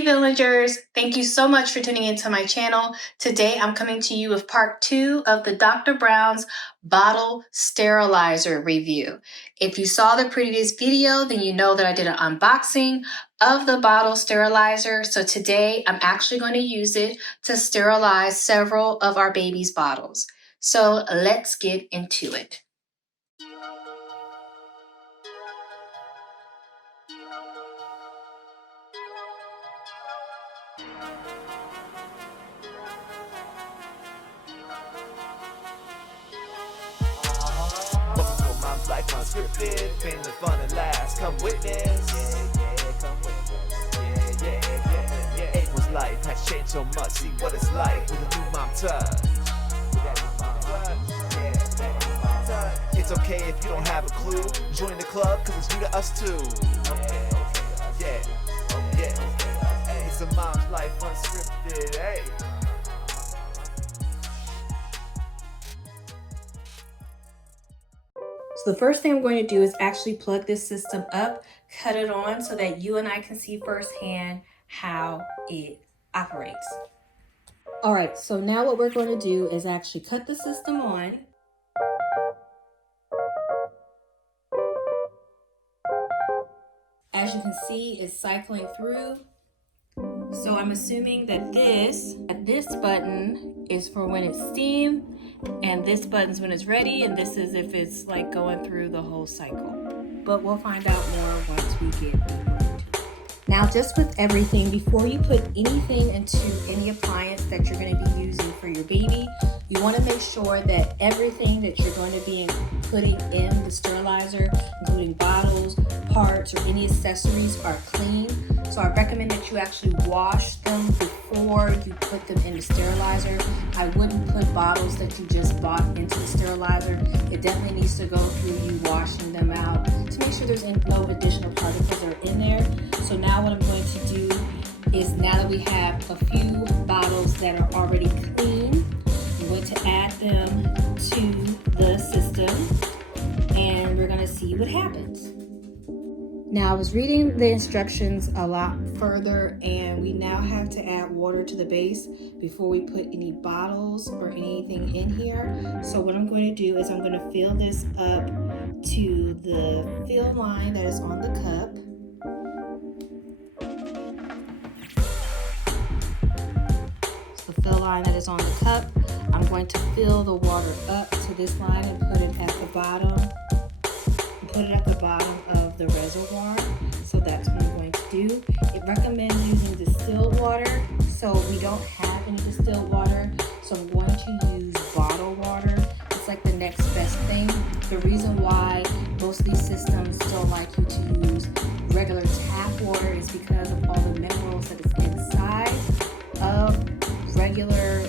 Hey villagers, thank you so much for tuning into my channel. Today I'm coming to you with part 2 of the Dr. Brown's Bottle Sterilizer review. If you saw the previous video, then you know that I did an unboxing of the bottle sterilizer. So today I'm actually going to use it to sterilize several of our baby's bottles. So let's get into it. Life unscripted, family fun and laughs, come witness. Come witness. April's life has changed so much, see what it's like with a new mom touch. It's okay if you don't have a clue, join the club cause it's new to us too. It's a mom's life unscripted, hey. So the first thing I'm going to do is actually plug this system up, cut it on so that you and I can see firsthand how it operates. All right, so now what we're going to do is actually cut the system on. As you can see, it's cycling through. So I'm assuming that this button is for when it's steam, and this button's when it's ready, and this is if it's like going through the whole cycle. But we'll find out more once we get into it. Now, just with everything, before you put anything into any appliance that you're going to be using for your baby, you want to make sure that everything that you're going to be putting in the sterilizer, including bottles, parts, or any accessories, are clean. So I recommend that you actually wash them before you put them in the sterilizer. I wouldn't put bottles that you just bought into the sterilizer. It definitely needs to go through you washing them out to make sure there's no additional particles that are in there. So now what I'm going to do is, now that we have a few bottles that are already clean, I'm going to add them to the system and we're going to see what happens. Now, I was reading the instructions a lot further, and we now have to add water to the base before we put any bottles or anything in here. So what I'm going to do is I'm going to fill this up to the fill line that is on the cup. So the fill line that is on the cup, I'm going to fill the water up to this line and put it at the bottom. Put it at the bottom of the reservoir. So that's what I'm going to do. It recommends using distilled water, so we don't have any distilled water, so I'm going to use bottled water. It's like the next best thing. The reason why most of these systems don't like you to use regular tap water is because of all the minerals that is inside of regular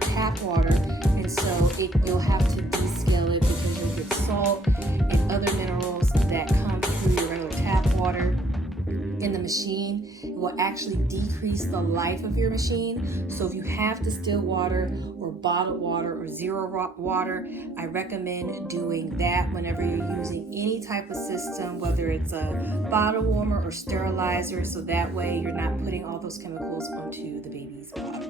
tap water, and so you'll have to descale it because you'll get salt and other minerals that come through your regular tap water in the machine. It will actually decrease the life of your machine. So if you have distilled water or bottled water or zero water, I recommend doing that whenever you're using any type of system, whether it's a bottle warmer or sterilizer, so that way you're not putting all those chemicals onto the baby's bottle.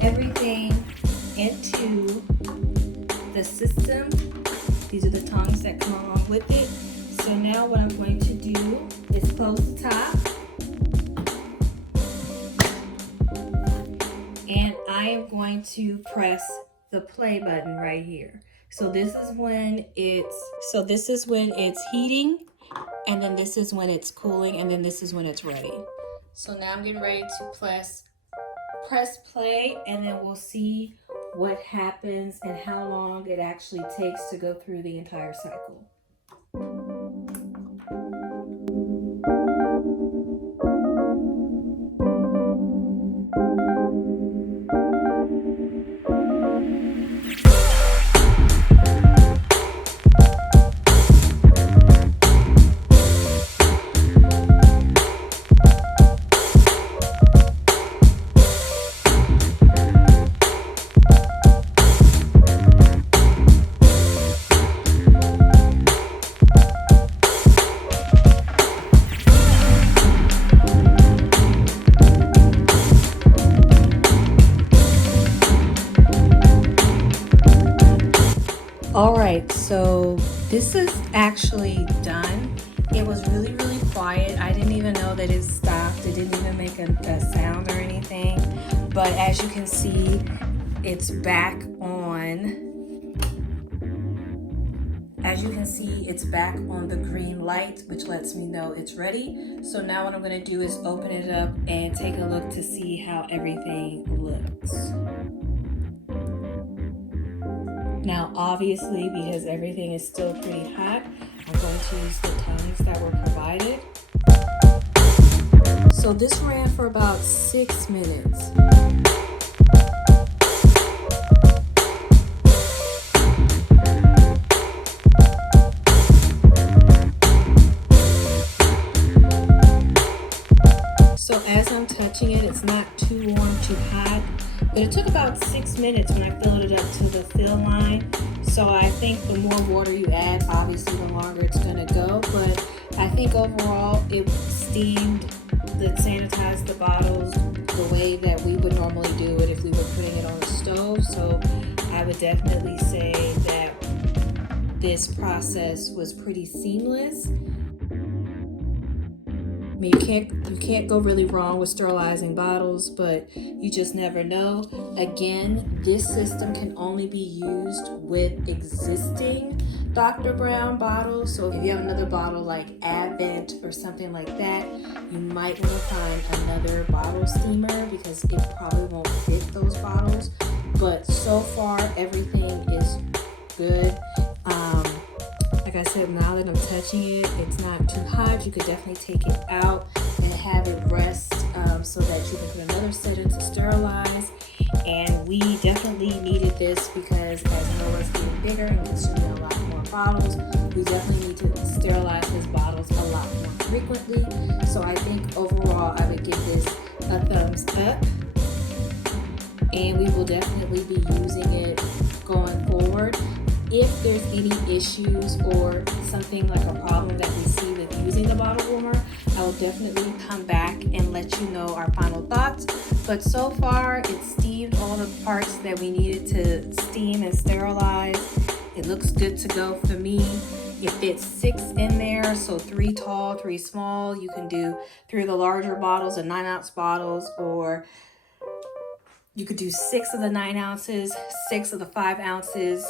Everything into the system. These are the tongs that come along with it. So now what I'm going to do is close the top, and I am going to press the play button right here. So this is when it's heating, and then this is when it's cooling, and then this is when it's ready. So now I'm getting ready to press press play and then we'll see what happens and how long it actually takes to go through the entire cycle. Alright, so this is actually done. It was really quiet. I didn't even know that it stopped. It didn't even make a sound or anything. But as you can see, it's back on. As you can see, it's back on the green light, which lets me know it's ready. So now what I'm going to do is open it up and take a look to see how everything looks. Now, obviously, because everything is still pretty hot, I'm going to use the tongs that were provided. So this ran for about 6 minutes. So as I'm touching it, it's not too warm, too hot. But it took about 6 minutes when I filled it up to the fill line. So I think the more water you add, obviously the longer it's gonna go. But I think overall it steamed, that sanitized the bottles the way that we would normally do it if we were putting it on the stove. So I would definitely say that this process was pretty seamless. I mean, you can't go really wrong with sterilizing bottles, but you just never know. Again, this system can only be used with existing Dr. Brown bottles. So if you have another bottle like Advent or something like that, you might want to find another bottle steamer because it probably won't fit those bottles. But so far, everything is good. Like I said, now that I'm touching it, it's not too hot. You could definitely take it out and have it rest so that you can put another set in to sterilize. And we definitely needed this because as Noah's getting bigger and consuming a lot more bottles, we definitely need to sterilize his bottles a lot more frequently. So I think overall I would give this a thumbs up. And we will definitely be using it going forward. If there's any issues or something like a problem that we see with using the bottle warmer, I will definitely come back and let you know our final thoughts. But so far, it steamed all the parts that we needed to steam and sterilize. It looks good to go for me. It fits 6 in there, so 3 tall, 3 small. You can do 3 of the larger bottles, the 9-ounce bottles, or you could do 6 of the 9 ounces, 6 of the 5 ounces,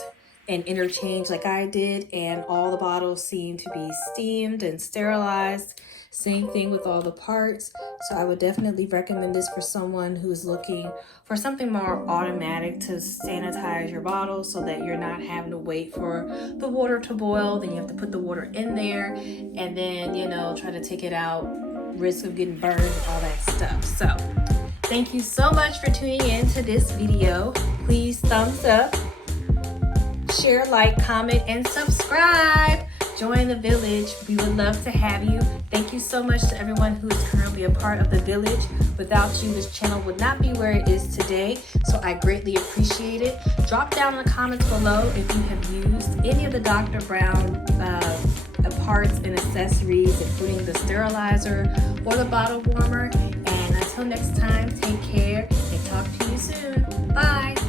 and interchange like I did, and all the bottles seem to be steamed and sterilized. Same thing with all the parts. So I would definitely recommend this for someone who's looking for something more automatic to sanitize your bottles so that you're not having to wait for the water to boil. Then you have to put the water in there and then, you know, try to take it out, risk of getting burned, all that stuff. So thank you so much for tuning in to this video. Please thumbs up, share, like, comment, and subscribe. Join the village. We would love to have you. Thank you so much to everyone who is currently a part of the village. Without you, this channel would not be where it is today, so I greatly appreciate it. Drop down in the comments below if you have used any of the Dr. Brown parts and accessories, including the sterilizer or the bottle warmer. And until next time, take care and talk to you soon. Bye.